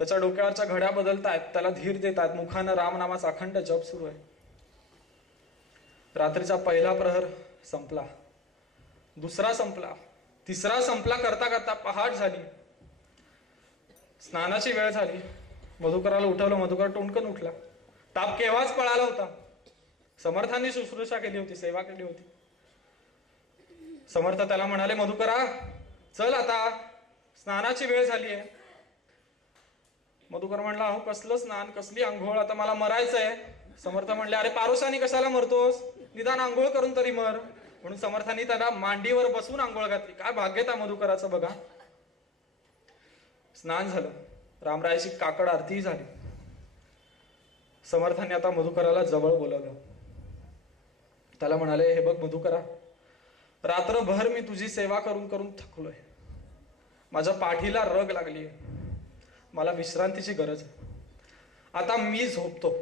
त्याच्या डोक्यावरच्या घड्या बदलतायत, त्याला धीर देत आहेत. मुखानं रामनामाचा अखंड जप सुरू आहे. रात्रीचा पहिला प्रहर संपला, दुसरा संपला, तिसरा संपला. करता करता पहाट झाली. स्नानाची वेळ झाली. मधुकराला उठवलं. मधुकर टोणकन उठला. ताप केव्हाच पळाला होता. समर्थांनी शुश्रूषा केली होती, सेवा केली होती. समर्थ त्याला म्हणाले, मधुकरा चल आता, स्नानाची वेळ झाली आहे. मधुकर म्हणला, अहो कसलं स्नान, कसली आंघोळ, आता मला मरायचंय. समर्थ म्हणले, अरे पारोशानी कशाला मरतोस, निदान आंघोळ करून तरी मर. म्हणून समर्थांनी त्याला मांडीवर बसून आंघोळ घातली. काय भाग्य त्या मधुकराचं बघा. स्नान झालं. रामरायाची काकड आरती झाली. समर्थांनी आता मधुकराला जवळ बोलावलं. त्याला म्हणाले, हे बघ मधुकरा, रात्रभर मी तुझी सेवा करून करून थकलोय. माझ्या पाठीला रग लागली, मला विश्रांतीची गरज आहे. आता मी झोपतो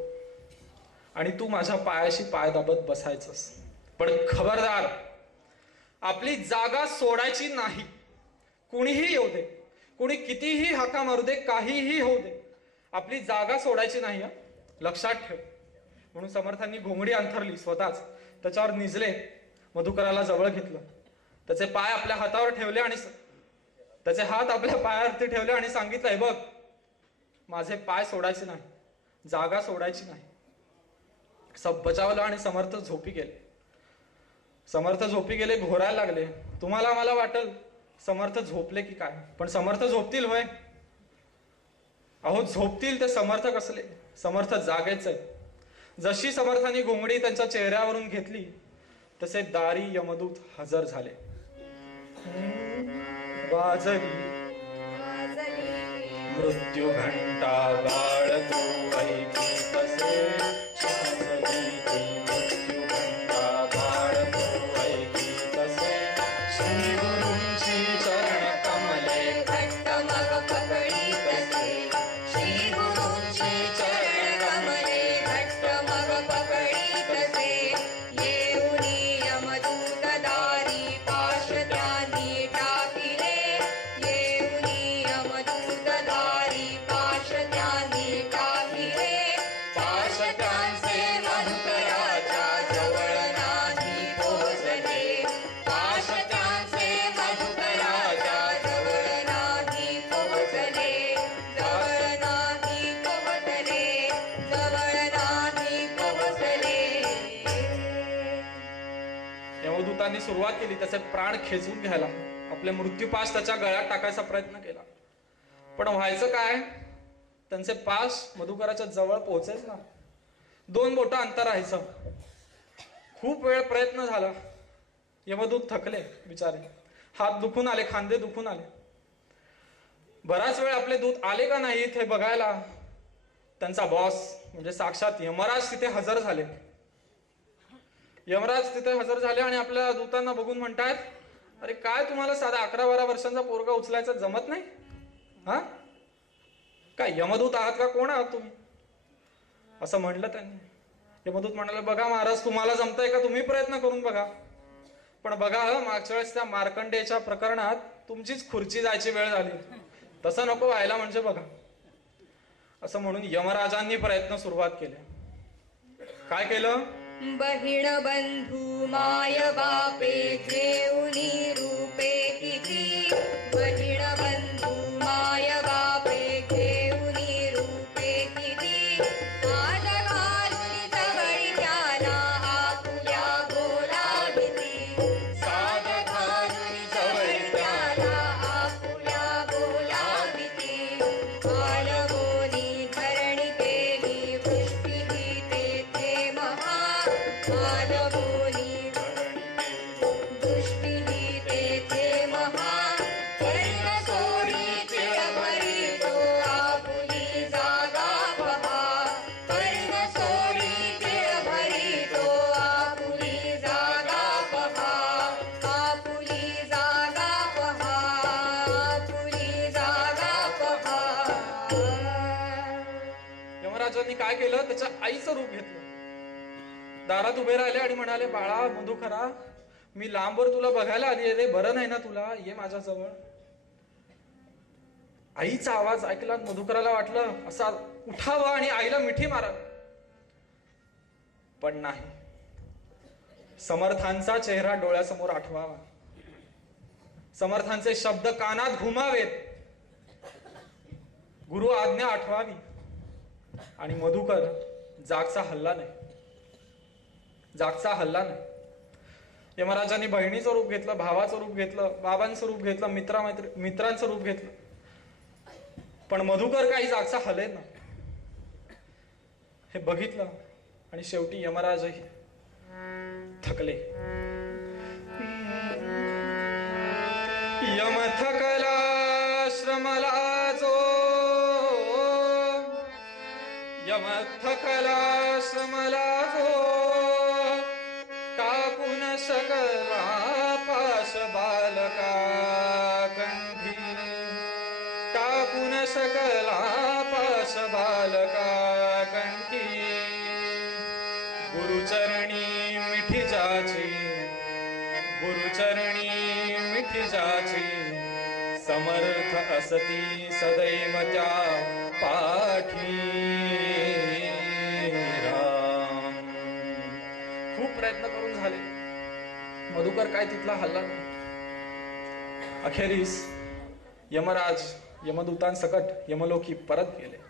आणि तू माझ्या पायाशी पाय दाबत बसायचंस. पण खबरदार, आपली जागा सोडायची नाही. कुणीही येऊ दे, कुणी कितीही हाका मारू दे, काहीही होऊ दे, आपली जागा सोडायची नाही, लक्षात ठेव. म्हणून समर्थांनी घोंगडी अंथरली, स्वतःच त्याच्यावर निजले. मधुकराला जवळ घेतलं, त्याचे पाय आपल्या हातावर ठेवले आणि त्याचे हात आपल्या पायावरती ठेवले आणि सांगितलं, हे बघ, माझे पाय सोडायचे नाही, जागा सोडायची नाही. सब बचावलं आणि समर्थ झोपी गेले. समर्थ झोपी गेले, घोरायला लागले. तुम्हाला मला वाटल समर्थ झोपले की काय, पण समर्थ झोपतील होय? अहो झोपतील ते समर्थ कसले, समर्थ जागेच आहे. जशी समर्थांनी घोंगडी त्यांच्या चेहऱ्यावरून घेतली तसे दारी यमदूत हजर झाले. वाजली मृत्यू घंटा बाळगो ऐकी तसे, शासली ती मृत्यू घंटा बाळगो ऐकी तसे. श्री गुरूंची चरण कमले घट्ट मग पकडी तसे, श्री गुरूंची चरण कमले घट्ट मग पकडी तसे. येऊनी यमदूत दारी पाश त्यांनी टाकिले, येऊनी यमदूत दारी पाश त्यांनी टाकिले. पाश त्यांचे मधुकराच्या जवळ नाही पोहोचले, पाश त्यांचे मधुकराच्या जवळ नाही पोहोचले, जवळ नाही पोहोचले, जवळ नाही पोहोचले. यमदूतांनी सुरुवात केली त्याचे प्राण खेचून घ्यायला. आपले मृत्यूपाश त्याच्या गळ्यात टाकायचा प्रयत्न केला, पण व्हायचं काय, त्यांचे पाश मधुकराच्या जवळ पोहोचेच ना. 2 बोटं अंतर राहायचं. खूप वेळ प्रयत्न झाला. यमदूत थकले बिचारे, हात दुखून आले, खांदे दुखून आले. बराच वेळ आपले दूत आले का नाहीत हे बघायला त्यांचा बॉस म्हणजे साक्षात यमराज तिथे हजर झाले. यमराज तिथे हजर झाले आणि आपल्या दूतांना बघून म्हणतायत, अरे काय तुम्हाला साधा 11-12 वर्षांचा पोरगा उचलायचा जमत नाही? हा काय यमदूत आहात का? कोण आहात तुम्ही? असं म्हणलं त्यांनी. यमदूत म्हणाले, बघा महाराज, तुम्हाला जमतंय का? तुम्ही प्रयत्न करून बघा. पण बघा, मागच्या वेळेस त्या मार्कंडेयच्या प्रकरणात तुमचीच खुर्ची जायची वेळ झाली. तसं नको व्हायला म्हणजे बघा. असं म्हणून यमराजांनी प्रयत्न सुरुवात केले. काय केलं? बहीण बंधू माय बापे घेऊनी रूपे किती. बहीण बंधू माय बापे घेऊनी रूपे किती. आज घालून जवळी त्याला आपुल्या बोलाविती. साज घालून जवळी त्याला आपुल्या बोलाविती. कालगोनी धरणी केली वृष्टी तेथे महा. कालगोनी दृष्टी तेथे महा. कर्ण सोडी तिळभरी तो आपुली जागा पहा. कर्ण सोडी तिळभरी तो आपुली जागा पहा. आपुली जागा पहा. आपुली जागा पहा. यमराजांनी काय केलं? त्याच्या आईचं रूप घेतलं. दारात उभे राहिले आणि म्हणाले, बाळा मधुकरा, मी लांबवर तुला बघायला आली आहे. बरं नाही ना तुला? ये माझ्याजवळ. आईचा आवाज ऐकला. मधुकराला वाटलं असा उठावं आणि आईला मिठी मारावी, पण नाही. समर्थांचा चेहरा डोळ्यासमोर आठवावा. समर्थांचे शब्द कानात घुमावेत. गुरु आज्ञा आठवावी. आणि मधुकर जागचा हल्ला नाही. जागचा हल्ला नाही. यमराजांनी बहिणीचं रूप घेतलं, भावाचं रूप घेतलं, बाबांचं रूप घेतलं, मित्रांचं रूप घेतलं, पण मधुकर काही जागचा हलेत ना. हे बघितलं आणि शेवटी यमराजही थकले. यम थकला श्रमला जो. यम थकला श्रमला जो. टाकून शकला पाश बालका कंठी. टाकून शकला पाश बालका कंठी. गुरुचरणी मिठी जाची. गुरुचरणी मिठी जाची. समर्थ असती सदैव त्या पाठी. खूप प्रयत्न करून झाले, मधुकर काय तिथला हल्ला नाही. अखेरीस यमराज यमदूतांसकट यमलोकी परत गेले.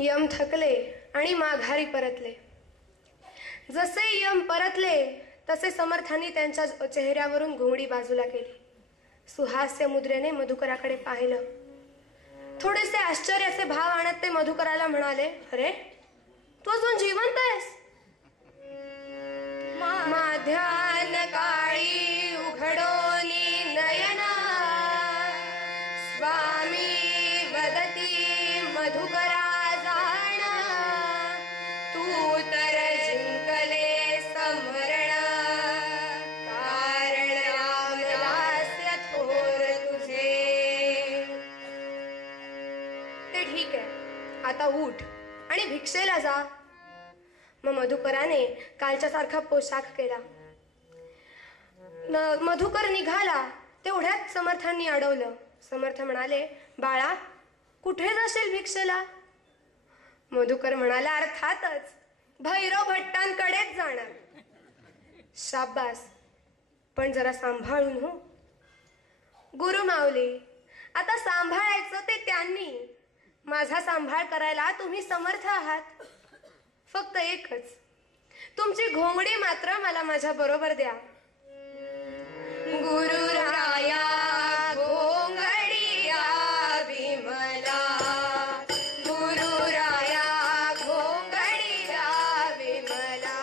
यम थकले आणि माघारी परतले. जसे यम परतले तसे समर्थांनी त्यांच्या चेहऱ्यावरून घोंगडी बाजूला केली. सुहास्य मुद्रेने मधुकराकडे पाहिलं. थोडेसे आश्चर्याचे भाव आणत ते मधुकराला म्हणाले, अरे तू अजून जिवंत आहेस? माध्यान काळी उघडोनी नयना. स्वामी वदती मधुकरा जाण. तू तर जिंकले समरण. कारण रामदास्य थोर तुझे. ते ठीक आहे, आता उठ आणि भिक्षेला जा. मग मधुकराने कालच्या सारखा पोशाख केला. मधुकर निघाला तेवढ्यात समर्थांनी अडवलं. समर्थ म्हणाले, बाळा कुठे जाशील भिक्षेला? मधुकर म्हणाला, अर्थातच भैरव भट्टांकडेच जाणार. शाबास, पण जरा सांभाळून हो. गुरु माऊली, आता सांभाळायचं ते त्यांनी. माझा सांभाळ करायला तुम्ही समर्थ आहात. फक्त एकच, तुमची घोंगडी मात्र मला माझ्या बरोबर द्या. गुरु राया घोंगडी द्या विमला. गुरु राया घोंगडी द्या विमला.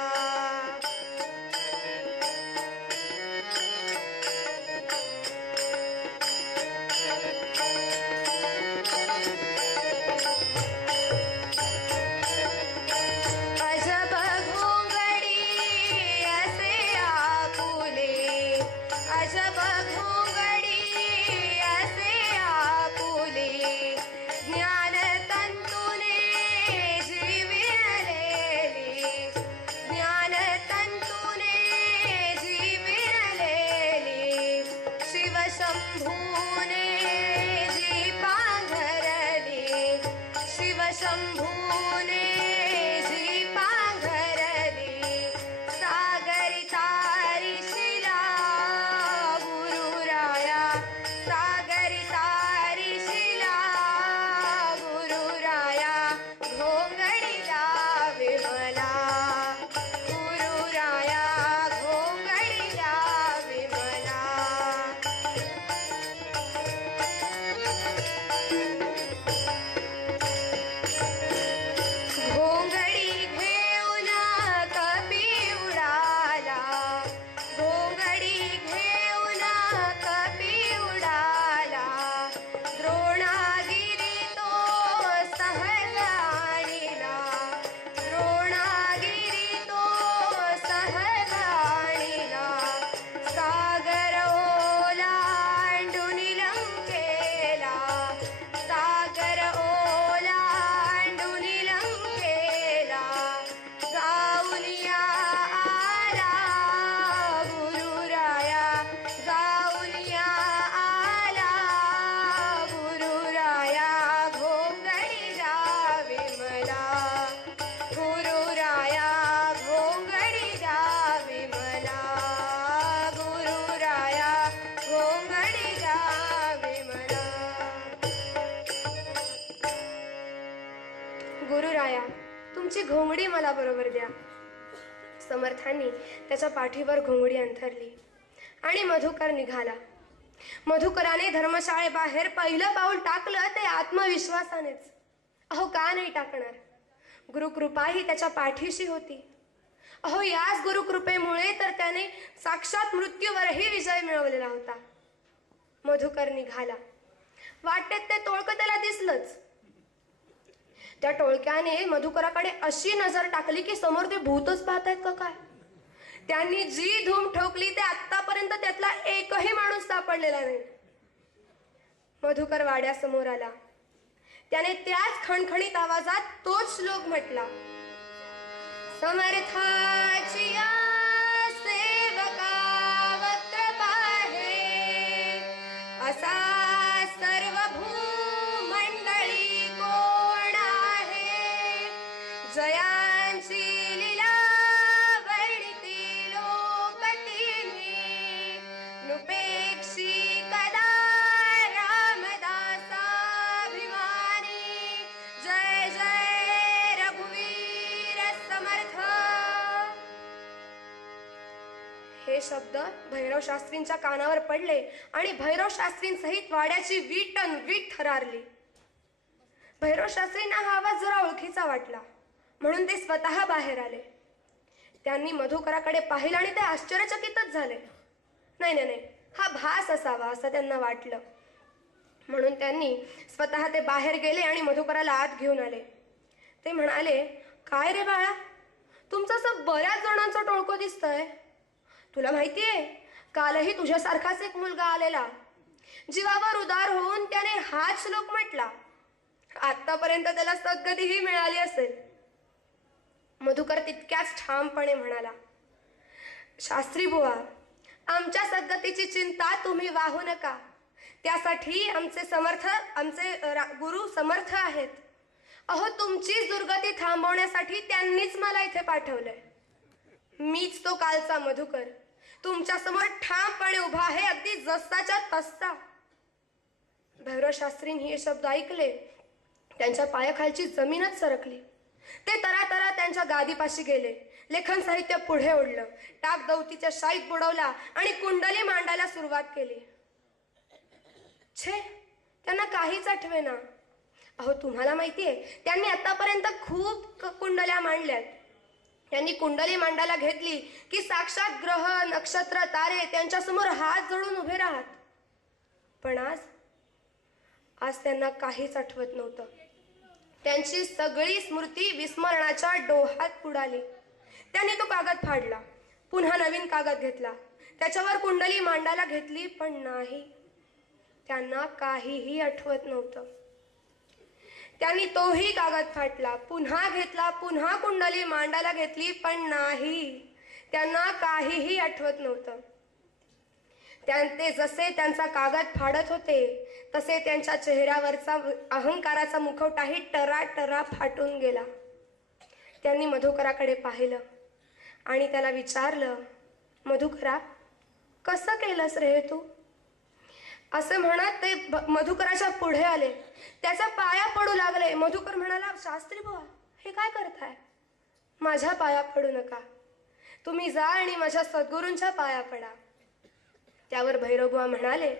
शंभूने जी पांघरली सागरी तारी शिला गुरुराया सागरी तारी शिला गुरुराया घोंगडीला विमला गुरुराया घोंगडीला विमला घोंगडी घेऊन कपी उडाला घोंगडी घेऊन कपी उडाला द्रोणागिरी तो सहज आणिला द्रोणागिरी तो सहज आणिला सागर ओलांडून लंकेला सागर ओलांडून लंकेला जाऊनिया आला गुरुराया जाऊनिया आला गुरुराया घोंगडीला विमला गुरुराया घोंगडीला विमला गुरुराया घोंगडीला विमला गुरुराया तुमची घोंगडी मला बरोबर द्या. समर्थांनी त्याच्या पाठीवर घोंगडी अंथरली आणि मधुकर निघाला. मधुकराने धर्मशाळेबाहेर पहिलं पाऊल टाकलं ते आत्मविश्वासानेच. अहो का नाही टाकणार? गुरुकृपा ही त्याच्या पाठीशी होती. अहो याच गुरुकृपेमुळे तर त्याने साक्षात मृत्यूवरही विजय मिळवलेला होता. मधुकर निघाला. वाटेत ते टोळकं त्याला दिसलंच. त्या टोळक्याने मधुकराकडे अशी नजर टाकली की समोर ते भूतच पाहतायत का काय. त्यांनी जी धूम ठोकली ते आतापर्यंत त्यातला एकही माणूस सापडलेला नाही. मधुकर वाड्यासमोर आला. त्याने त्याच खणखणीत आवाजात तोच श्लोक म्हटला. समर्थाची या सेवका वक्र पाहे असा सर्व भूमंडळी कोण आहे जयांची लीला वर्णिती लोकतिनी नुपेक्षी कदा रामदासाभिमानी जय जय रघुवीर समर्थ. हे शब्द भैरव शास्त्रींच्या कानावर पडले आणि भैरव शास्त्रींसहित वाड्याची वीट थरारली. भैरव शास्त्रींना हा आवाज जरा ओळखीचा वाटला म्हणून ते स्वतः बाहेर आले. त्यांनी मधुकराकडे पाहिलं आणि ते आश्चर्यचकितच झाले. नाही हा भास असावा असं त्यांना वाटलं. म्हणून त्यांनी स्वतः ते बाहेर गेले आणि मधुकराला आत घेऊन आले. ते म्हणाले, काय रे बाळा, तुमचं असं बऱ्याच जणांचं टोळकं दिसतंय. तुला माहितीये कालही तुझ्यासारखाच एक मुलगा आलेला. जीवावर उदार होऊन त्याने हाच श्लोक म्हटला. आतापर्यंत त्याला सद्गतीही मिळाली असेल. मधुकर तितक्याच ठामपणे म्हणाला, शास्त्री बुवा, आमच्या सद्गतीची चिंता तुम्ही वाहू नका. त्यासाठी आमचे गुरु समर्थ आहेत. अहो तुमचीच दुर्गती थांबवण्यासाठी त्यांनीच मला इथे पाठवलंय. मीच तो कालचा मधुकर तुमच्या समोर ठामपणे उभा आहे, अगदी जसाच्या तसा. भैरव शास्त्रींनी हे शब्द ऐकले. त्यांच्या पायाखालची जमीनच सरकली. ते तरातरा त्यांच्या गादीपाशी गेले. लेखन साहित्य पुढे ओढलं. टाक दौतीच्या शाईत बुडवला आणि कुंडली मांडायला सुरुवात केली. छे, त्यांना काहीच आठवेना. अहो तुम्हाला माहितीये त्यांनी आतापर्यंत खूप कुंडल्या मांडल्यात. त्यांनी कुंडली मांडायला घेतली की साक्षात ग्रह नक्षत्र तारे त्यांच्यासमोर हात जोडून उभे राहत. पण आज त्यांना काहीच आठवत नव्हतं. त्यांची सगळी स्मृती विस्मरणाच्या डोहात बुडाली. त्यांनी तो कागद फाडला. पुन्हा नवीन कागद घेतला. त्याच्यावर कुंडली मांडायला घेतली, पण नाही, त्यांना काहीही आठवत नव्हतं. त्यांनी तोही कागद फाटला. पुन्हा घेतला. पुन्हा कुंडली मांडायला घेतली, पण नाही, त्यांना काहीही आठवत नव्हतं. ते जसे त्यांचा कागद फाडत होते तसे त्यांच्या चेहऱ्यावरचा अहंकाराचा मुखवटाही टरा टरा फाटून गेला. त्यांनी मधुकराकडे पाहिलं आणि त्याला विचारलं, मधुकरा, कसं केलंस रे तू? असं म्हणत ते मधुकराच्या पुढे आले, त्याच्या पाया पडू लागले. मधुकर म्हणाला, शास्त्री बुवा, हे काय करताय? माझ्या पाया पडू नका, तुम्ही जा आणि माझ्या सद्गुरूंच्या पाया पडा. त्यावर भैरवबुवा म्हणाले,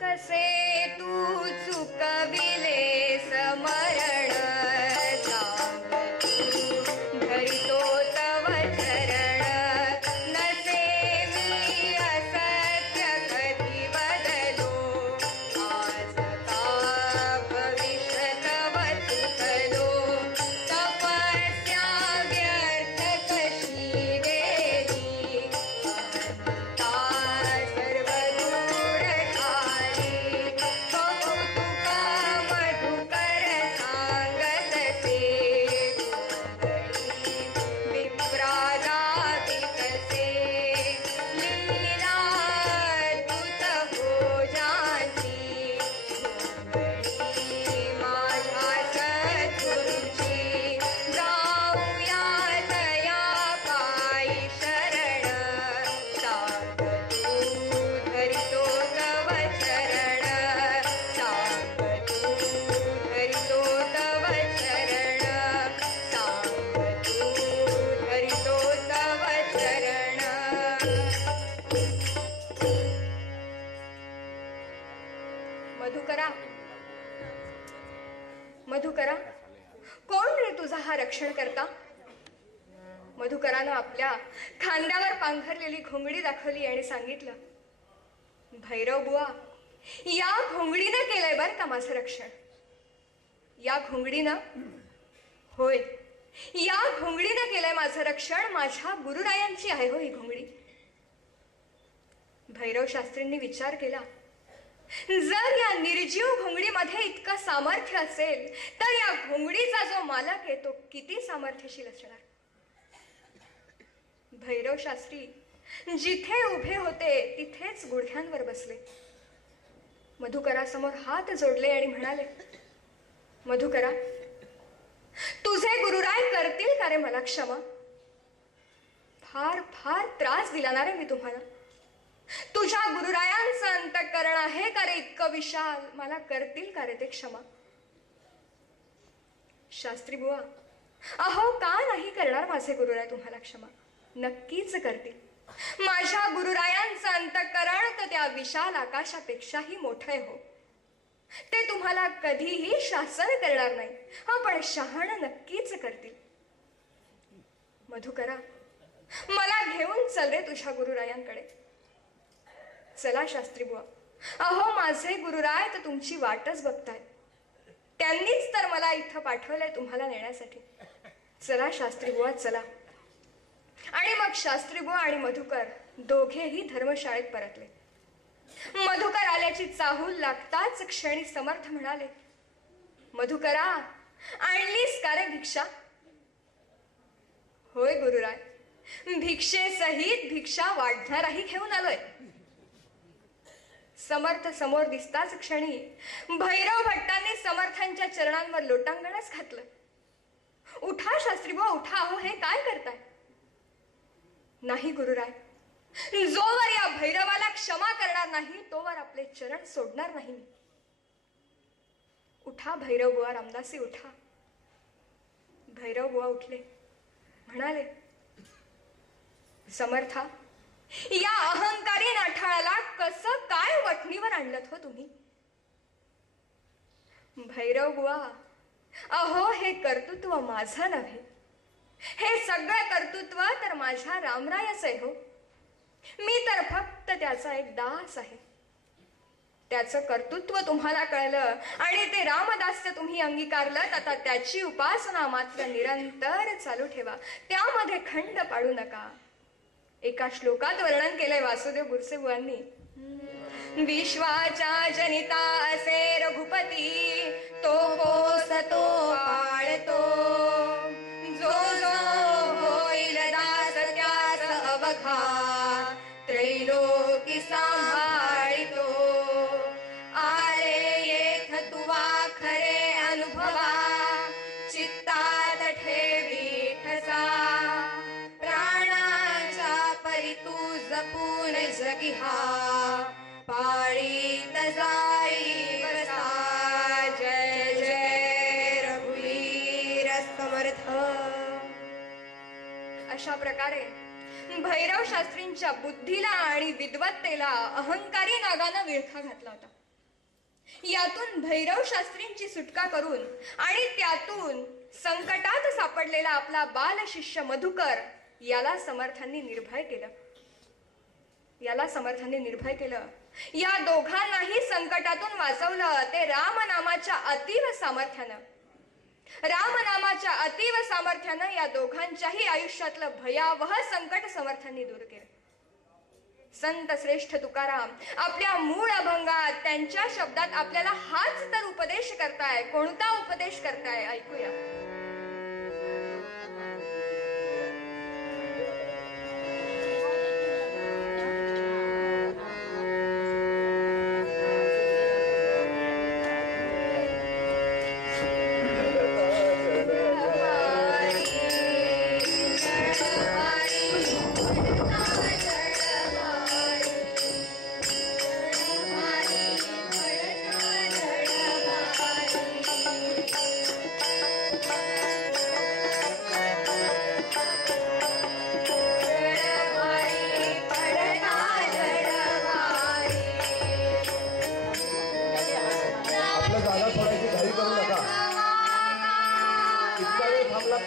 कसे तू चुकविले स्मरण सांग तू धरितो तव चरण. नसे मी असत्य कधी बदलो आज का भविष्य तव चुकलो. तपस्या व्यर्थ कशी गेली अहंता सर्व दूर झाली. कौतुका मधुकर सांगत से विप्रादाती कसे. लीला अद्भुत हो जाती माझ्या सद्गुरूची. जाऊया तया पायी शरण सांग तू धरितो तव चरण. सांग तू धरितो तव चरण. सांग तू धरितो तव चरण. मधुकरा, मधुकरा, कोण रे तुझा हा रक्षण करता? मधुकरानं आपल्या खांद्यावर पांघरलेली घोंगडी दाखवली आणि सांगितलं, भैरव बुवा, या घोंगडीनं केलंय बर का माझं रक्षण. या घोंगडीनं, होय, या घोंगडीनं केलंय माझं रक्षण. माझ्या गुरुरायांची आहे हो ही घोंगडी. भैरव शास्त्रींनी विचार केला, जर या निर्जीव घोंगडीमध्ये इतकं सामर्थ्य असेल तर या घोंगडीचा जो मालक आहे तो किती सामर्थ्यशील असणार. भैरव शास्त्री जिथे उभे होते तिथेच गुडघ्यांवर बसले. मधुकरासमोर हात जोडले आणि म्हणाले, मधुकरा, तुझे गुरुराय करतील का रे मला क्षमा? फार फार त्रास दिला ना रे मी तुम्हाला. तुझ्या गुरुरायांचं अंतःकरण आहे का रे इतकं विशाल? मला करतील का रे ते क्षमा? शास्त्री बुवा, अहो का नाही करणार माझे गुरुराय तुम्हाला क्षमा? नक्कीच करतील. माझ्या गुरुरायांचं अंतःकरण तर त्या विशाल आकाशापेक्षाही मोठं आहे हो. ते तुम्हाला कधीही शासन करणार नाही, हा, पण शहाणं नक्कीच करतील. मधुकरा, मला घेऊन चल रे तुझ्या गुरुरायांकडे. चला शास्त्री बुवा, अहो माझे गुरुराय तर तुमची वाटच बघतायत. त्यांनीच तर मला इथं पाठवलंय तुम्हाला नेण्यासाठी. चला शास्त्री बुवा, चला. आणि मग शास्त्री बुवा आणि मधुकर दोघेही धर्मशाळेत परतले. मधुकर आल्याची चाहूल लागताच क्षणी समर्थ म्हणाले, मधुकरा, आणलीस का रे भिक्षा? होय गुरुराय, भिक्षेसहित भिक्षा वाढणाराही घेऊन आलोय. समर्थ समोर दिसताच क्षणी भैरव भट्टांनी समर्थांच्या चरणांवर लोटांगणच घातलं. उठा शास्त्री बुवा, उठा. अहो हे काय करताय? नाही गुरुराय, जोवर या भैरवाला क्षमा करणार नाही तोवर आपले चरण सोडणार नाही मी. उठा भैरव बुवा, रामदासी उठा. भैरव बुवा उठले, म्हणाले, समर्था, या अहंकारी नाठाळाला कसं काय वठणीवर आणलं हो तुम्ही? भैरव बुवा, अहो हे कर्तृत्व माझं नव्हे, हे सगळं कर्तृत्व तर माझ्या रामरायाचं आहे हो. मी तर फक्त त्याचा एक दास आहे. त्याचं कर्तृत्व तुम्हाला कळलं आणि ते रामदास्य तुम्ही अंगीकारलं, आता त्याची उपासना मात्र निरंतर चालू ठेवा, त्यामध्ये खंड पाडू नका. एका श्लोकात वर्णन केलंय वासुदेव बुरसे बुवांनी. विश्वाच्या जनिता असे रघुपती, तो पोसतो पाळतो, जो जो होईल दास त्यास हा पाळीत जाई बसा. जय जय रघुवीर समर्थ. अशा प्रकारे भैरव शास्त्रींच्या बुद्धीला आणि विद्वत्तेला अहंकारी नागानं विळखा घातला होता. यातून भैरव शास्त्रींची सुटका करून आणि त्यातून संकटात सापडलेला आपला बाल शिष्य मधुकर याला समर्थांनी निर्भय केलं. या दोघांनाही संकटातून वाचवलं ते रामनामाच्या अतीव सामर्थ्यानं या दोघांच्याही आयुष्यातलं भयावह संकट समर्थांनी दूर केलं. संत श्रेष्ठ तुकाराम आपल्या मूळ अभंगात त्यांच्या शब्दात आपल्याला हाच तर उपदेश करताय. कोणता उपदेश करताय ऐकूया.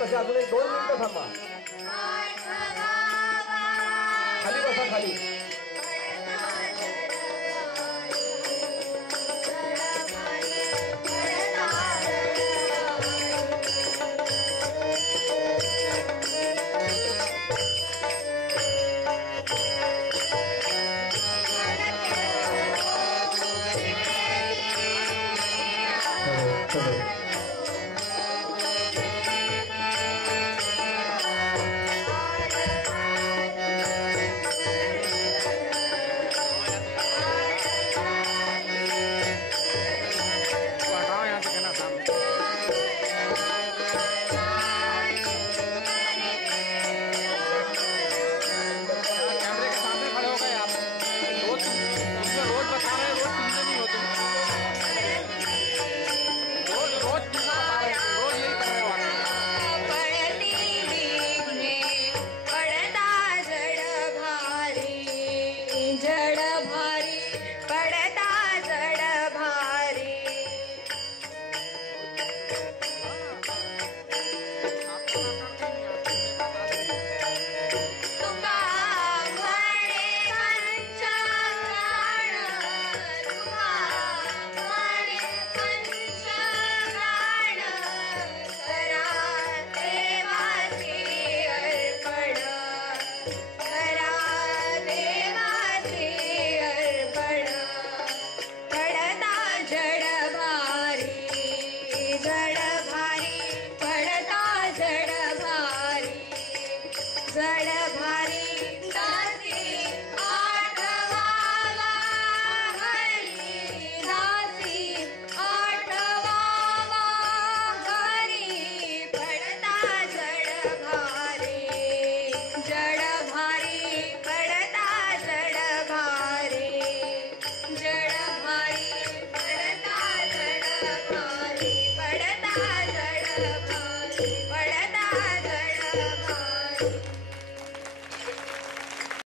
तसे अजून 1-2 मिनिटं थांबा. खाली बसा खाली. चलो.